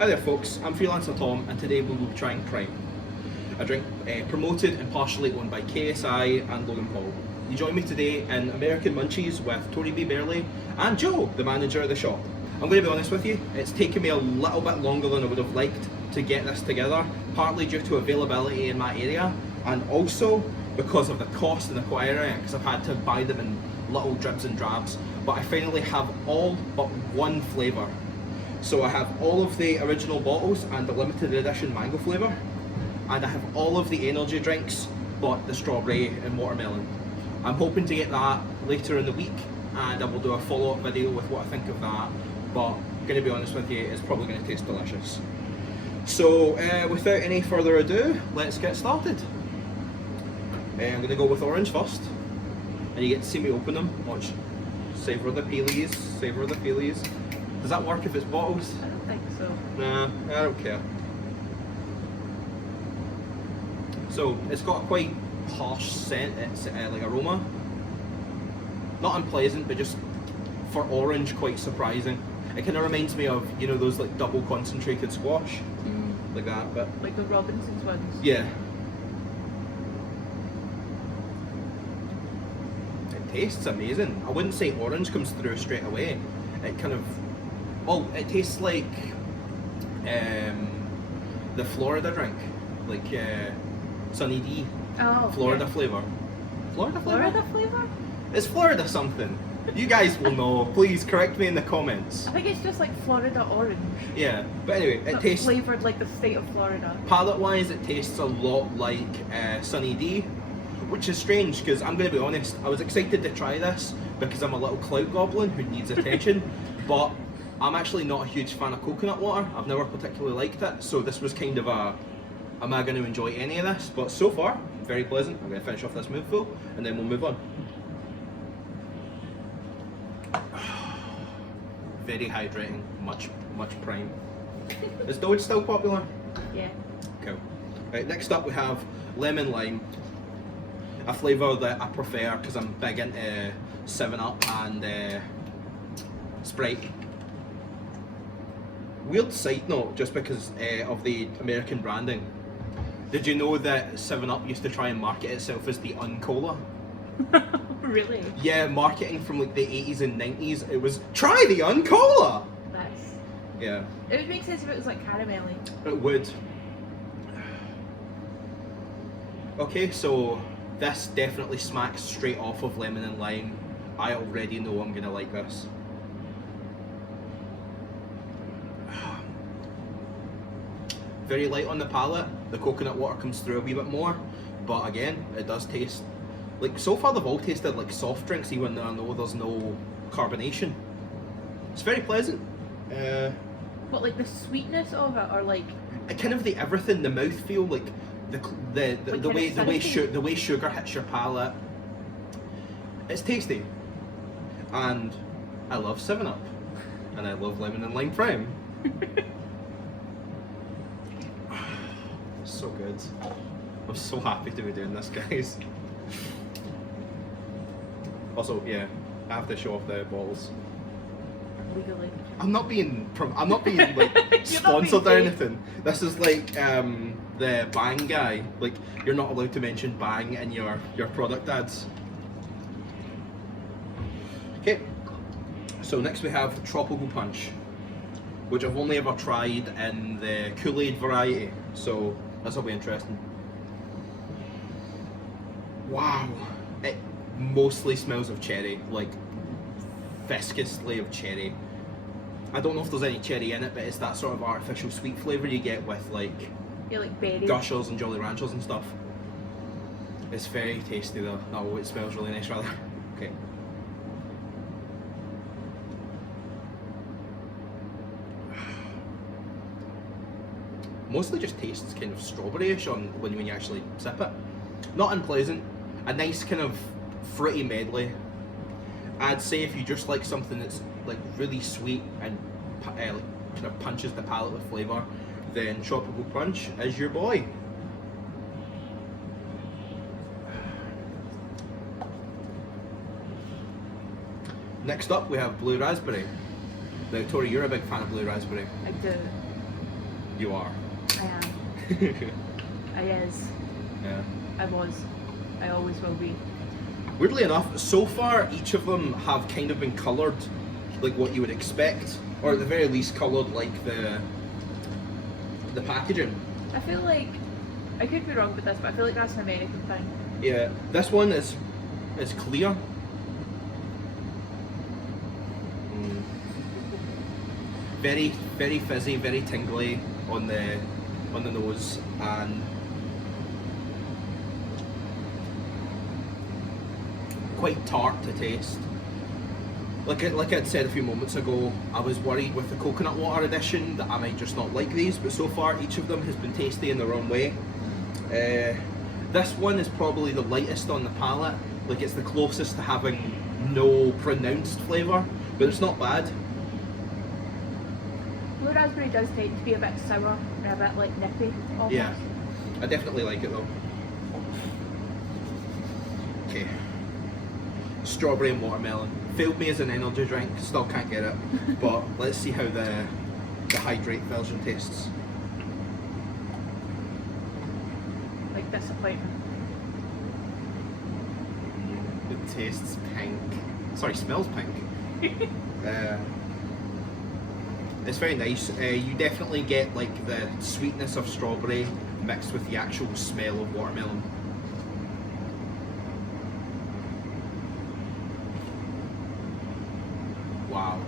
Hi there folks, I'm Freelancer Tom and today we will be trying Prime, a drink promoted and partially owned by KSI and Logan Paul. You join me today in American Munchies with Tori B Bearly and Joe, the manager of the shop. I'm going to be honest with you, it's taken me a little bit longer than I would have liked to get this together, partly due to availability in my area and also because of the cost in acquiring it, because I've had to buy them in little dribs and drabs, but I finally have all but one flavour. So I have all of the original bottles and the limited edition mango flavour, and I have all of the energy drinks but the strawberry and watermelon. I'm hoping to get that later in the week and I will do a follow-up video with what I think of that, but I'm going to be honest with you, it's probably going to taste delicious. So without any further ado, let's get started. I'm going to go with orange first, and you get to see me open them. Watch. Savour the peelies, savour the peelies. Does that work if it's bottles? I don't think so. Nah, I don't care. So it's got a quite harsh scent, it's like aroma. Not unpleasant, but just for orange, quite surprising. It kind of reminds me of, you know, those like double concentrated squash, like that. But like the Robinsons ones. yeah. It tastes amazing. I wouldn't say orange comes through straight away. It kind of, well, it tastes like the Florida drink, like Sunny D. Oh, Florida yeah. flavour. Florida flavour? Florida flavour? It's Florida something. You guys will know. Please correct me in the comments. I think it's just like Florida orange. Yeah, but anyway, it But tastes, flavoured like the state of Florida. palate-wise, it tastes a lot like Sunny D, which is strange because I'm going to be honest, I was excited to try this because I'm a little clout goblin who needs attention, but I'm actually not a huge fan of coconut water. I've never particularly liked it, so this was kind of a, am I going to enjoy any of this? But so far, very pleasant. I'm going to finish off this mouthful and then we'll move on. Very hydrating, much prime. Is Dodge still popular? Yeah. Cool. Right, next up we have lemon lime, a flavour that I prefer because I'm big into 7-Up and Sprite. Weird side note, just because of the American branding. Did you know that 7-Up used to try and market itself as the Uncola? Really? Yeah, marketing from like the 80s and 90s, it was, try the Uncola! Nice. Yeah. It would make sense if it was like caramelly. It would. Okay, so this definitely smacks straight off of lemon and lime. I already know I'm gonna like this. Very light on the palate. The coconut water comes through a wee bit more, but again, it does taste like, so far they've all tasted like soft drinks, even though I know there's no carbonation. It's very pleasant. But like the sweetness of it, or like Kind of the everything, the mouthfeel, like Like the way kind of the way sugar hits your palate. It's tasty, and I love 7-Up, and I love lemon and lime prime. So good. I'm so happy to be doing this, guys. Also, yeah, I have to show off the bottles. legally. I'm not being like sponsored or anything. This is like the Bang guy. Like, you're not allowed to mention Bang in your product ads. Okay. So next we have Tropical Punch, which I've only ever tried in the Kool-Aid variety. So this will be interesting. Wow. It mostly smells of cherry, like viscously of cherry. I don't know if there's any cherry in it, but it's that sort of artificial sweet flavour you get with like, Yeah, like berry. Gushers and Jolly Ranchers and stuff. It's very tasty though. No, it smells really nice rather. Okay. Mostly just tastes kind of strawberry-ish when you actually sip it. Not unpleasant. A nice kind of fruity medley. I'd say if you just like something that's like really sweet and like kind of punches the palate with flavour, then Tropical Punch is your boy. Next up we have Blue Raspberry. Now Tori, you're a big fan of Blue Raspberry. I do. You are. I am. I is. Yeah. I was. I always will be. Weirdly enough, so far each of them have kind of been coloured like what you would expect, or at the very least coloured like the packaging. I feel like I could be wrong with this, but I feel like that's an American thing. Yeah, this one is clear. Very, very fizzy, very tingly on the nose, and quite tart to taste. Like I'd said a few moments ago, I was worried with the coconut water edition that I might just not like these, but so far each of them has been tasty in their own way. This one is probably the lightest on the palate. Like it's the closest to having no pronounced flavour, but it's not bad. Blue raspberry does tend to be a bit sour and a bit like nippy almost. Yeah, I definitely like it though. Okay. Strawberry and watermelon. Failed me as an energy drink, still can't get it. But let's see how the hydrate version tastes. Like disappointment. It tastes pink. Sorry, smells pink. It's very nice. You definitely get like the sweetness of strawberry mixed with the actual smell of watermelon. Wow,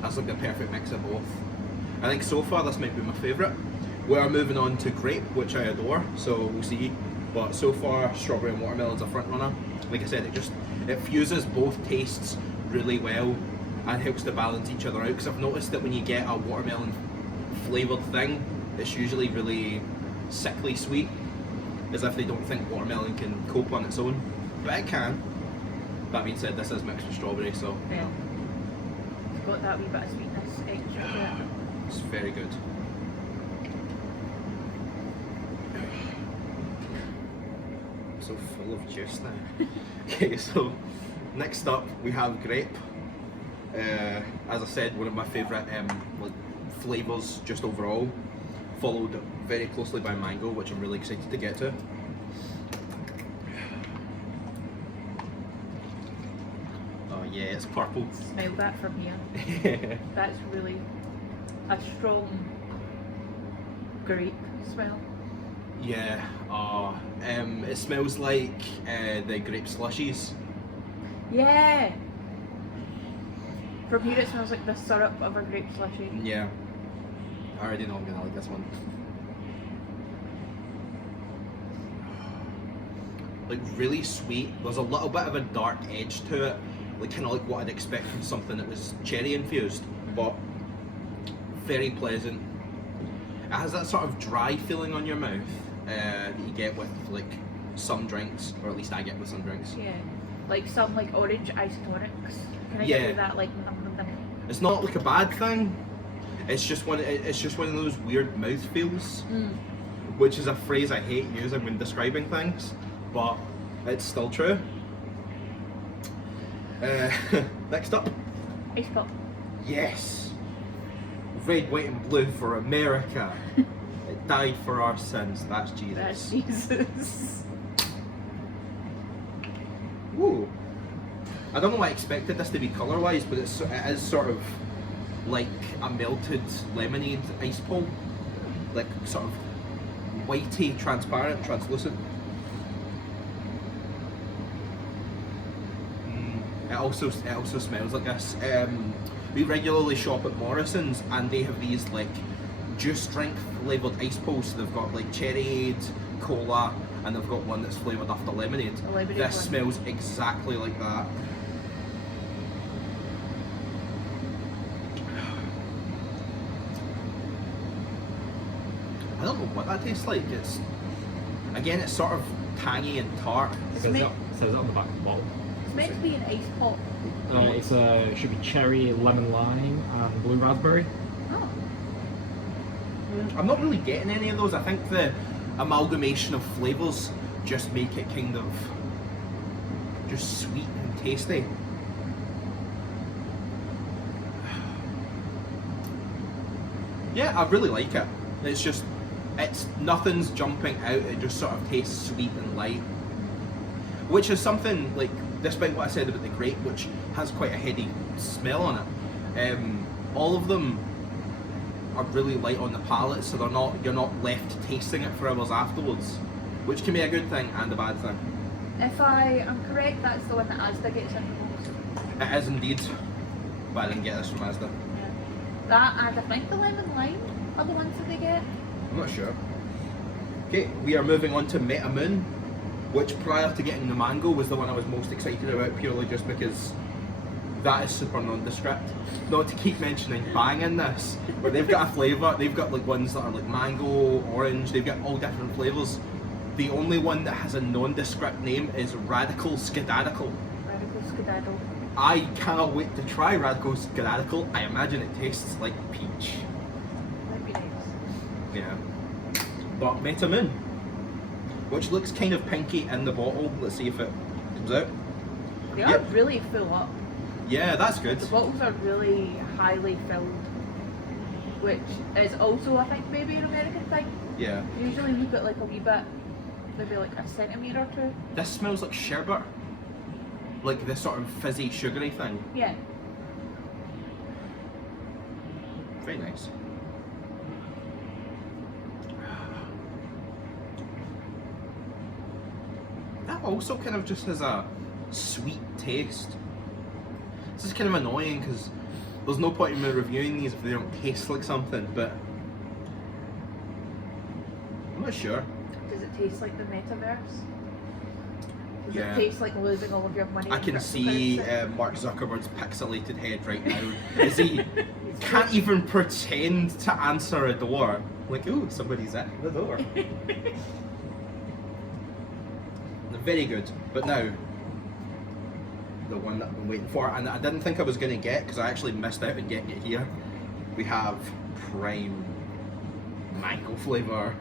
that's like the perfect mix of both. I think so far this might be my favourite. We are moving on to grape, which I adore, so we'll see. But so far, strawberry and watermelon's a front runner. Like I said, it fuses both tastes really well and helps to balance each other out. Because I've noticed that when you get a watermelon flavoured thing, it's usually really sickly sweet, as if they don't think watermelon can cope on its own. But it can. That being said, this is mixed with strawberry, so Yeah. It's got that wee bit of sweetness extra to it. it's very good. So full of juice now. Okay, so next up we have grape. As I said, one of my favourite like flavours just overall. Followed very closely by mango, which I'm really excited to get to. Oh yeah, it's purple. Smell that from here. That's really a strong grape smell. Yeah, it smells like the grape slushies. Yeah! From here it smells like the syrup of a grape slushy. Yeah, I already know I'm gonna like this one. Like really sweet. There's a little bit of a dark edge to it, like kind of like what I'd expect from something that was cherry infused, but very pleasant. It has that sort of dry feeling on your mouth that you get with like some drinks, or at least I get with some drinks. Yeah. Like some like orange isotonics. Can I Yeah. give you that like It's not like a bad thing. It's just one of those weird mouth feels, which is a phrase I hate using when describing things, but it's still true. Next up, ice pop. yes, red, white, and blue for America. It died for our sins. That's Jesus. That's Jesus. Ooh. I don't know what I expected this to be colour-wise, but it is sort of like a melted lemonade ice pole, like sort of whitey, transparent, translucent. It also smells like this. We regularly shop at Morrison's, and they have these like juice drink flavoured ice poles. So they've got like cherryade, cola, and they've got one that's flavoured after lemonade. A lemonade This one. smells exactly like that. I don't know what that tastes like. It's sort of tangy and tart. It's Says meant, it on the back of the bottle. it's meant to be an ice pop. It should be cherry, lemon lime, and blue raspberry. Oh. I'm not really getting any of those. I think the amalgamation of flavours just make it kind of just sweet and tasty. Yeah, I really like it. It's just, nothing's jumping out, it just sort of tastes sweet and light. Which is something, like, despite what I said about the grape, which has quite a heady smell on it, all of them are really light on the palate, so you're not left tasting it for hours afterwards, which can be a good thing and a bad thing. If I am correct, that's the one that Asda gets in the most. It is indeed, but I didn't get this from Asda. Yeah. That and I think the lemon lime are the ones that they get. I'm not sure. Okay, we are moving on to Meta Moon, which prior to getting the mango was the one I was most excited about, purely just because that is super nondescript. Not to keep mentioning Bang in this, where they've got a flavour, they've got like ones that are like mango, orange, they've got all different flavours. The only one that has a nondescript name is Radical Skidadical. Radical Skedaddle. I cannot wait to try Radical Skidadical. I imagine it tastes like peach. Might be nice. Yeah. But Meta Moon, which looks kind of pinky in the bottle. Let's see if it comes out. They are Yep. really full up. Yeah, that's good. The bottles are really highly filled, which is also, I think, maybe an American thing. Yeah. Usually we put like a wee bit, maybe like a centimetre or two. This smells like sherbet. Like this sort of fizzy, sugary thing. Yeah. Very nice. That also kind of just has a sweet taste. This is kind of annoying because there's no point in me reviewing these if they don't taste like something, but I'm not sure. Does it taste like the metaverse? Does Yeah. it taste like losing all of your money? I in can see cryptocurrency? Mark Zuckerberg's pixelated head right now as he can't even pretend to answer a door. Like, ooh, somebody's at the door. Very good, but now the one that I've been waiting for, and I didn't think I was going to get because I actually missed out on getting it here. We have prime mango flavour.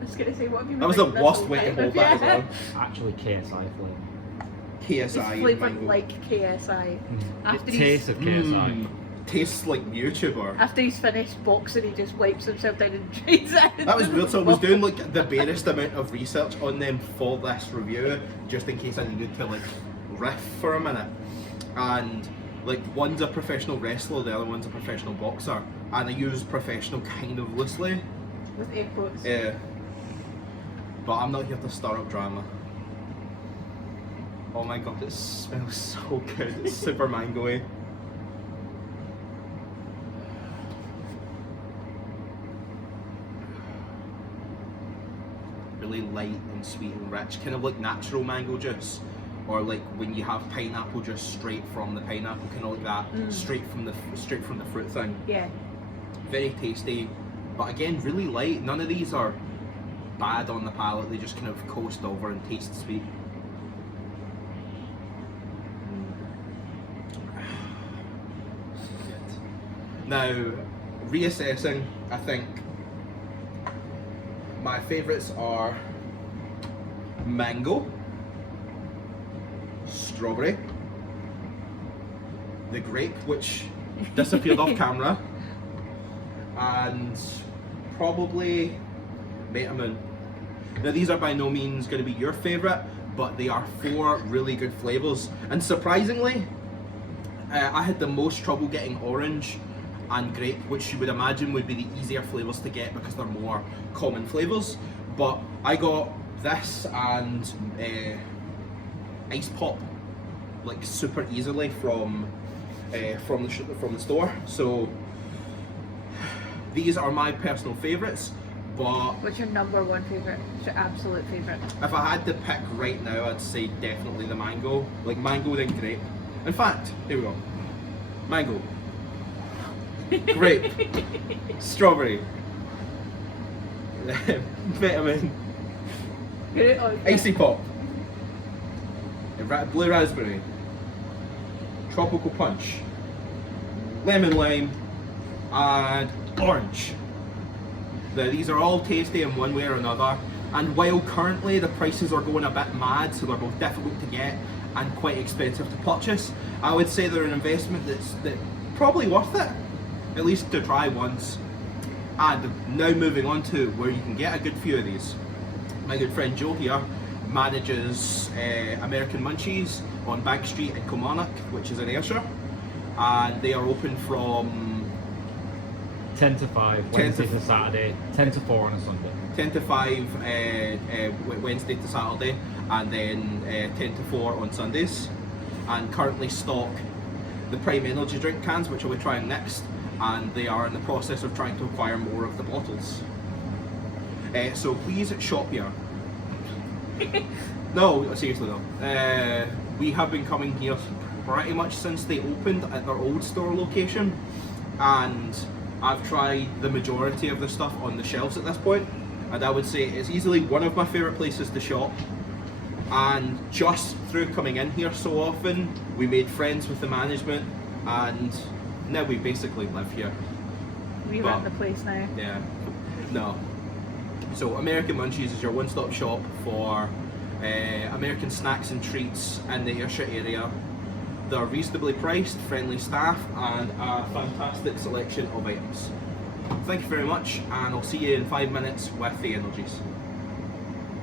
I was gonna say, what have you been That was the waiting this worst whole way to time? hold that as well. Actually, KSI flavour. It's KSI flavoured mango. like KSI. After The taste of KSI. Tastes like YouTuber. After he's finished boxing, he just wipes himself down and trades it. That was weird. So I was doing like the barest amount of research on them for this review, just in case I needed to like riff for a minute. And like one's a professional wrestler, the other one's a professional boxer, and I use professional kind of loosely. With air quotes. Yeah. But I'm not here to stir up drama. Oh my god, it smells so good. It's super mango-y. Really light and sweet and rich, kind of like natural mango juice, or like when you have pineapple juice straight from the pineapple, kind of like that, straight from the fruit thing. Yeah. Very tasty, but again really light. None of these are bad on the palate, they just kind of coast over and taste sweet. Now, reassessing, I think my favourites are mango, strawberry, the grape, which disappeared off camera, and probably Meta Moon. Now these are by no means going to be your favourite, but they are 4 really good flavours. And surprisingly, I had the most trouble getting orange and grape, which you would imagine would be the easier flavours to get because they're more common flavours. But I got this and ice pop like super easily from the store. So these are my personal favourites. But What's your number one favourite? What's your absolute favourite? if I had to pick right now, I'd say definitely the mango. Like mango then grape. In fact, here we go. Mango. Grape. Strawberry. Vitamin. Good. Oh, yeah. Icy pop. Blue raspberry. Tropical punch. Lemon lime. And orange. Now, these are all tasty in one way or another, and while currently the prices are going a bit mad, so they're both difficult to get and quite expensive to purchase, I would say they're an investment that's probably worth it, at least to try once. And now moving on to where you can get a good few of these. My good friend Joe here manages American Munchies on Bank Street in Kilmarnock, which is in Ayrshire, and they are open from 10 to 5, 10 Wednesday to to Saturday, 10 to 4 on a Sunday. 10 to 5 Wednesday to Saturday, and then 10 to 4 on Sundays. And currently stock the Prime Energy drink cans, which I'll be trying next, and they are in the process of trying to acquire more of the bottles. So please shop here. No, seriously though. We have been coming here pretty much since they opened at their old store location, and I've tried the majority of the stuff on the shelves at this point, and I would say it's easily one of my favourite places to shop. And just through coming in here so often, we made friends with the management, and now we basically live here. We run the place now. Yeah, no. So American Munchies is your one-stop shop for American snacks and treats in the Ayrshire area. They're reasonably priced, friendly staff, and a fantastic selection of items. Thank you very much, and I'll see you in 5 minutes with the energies.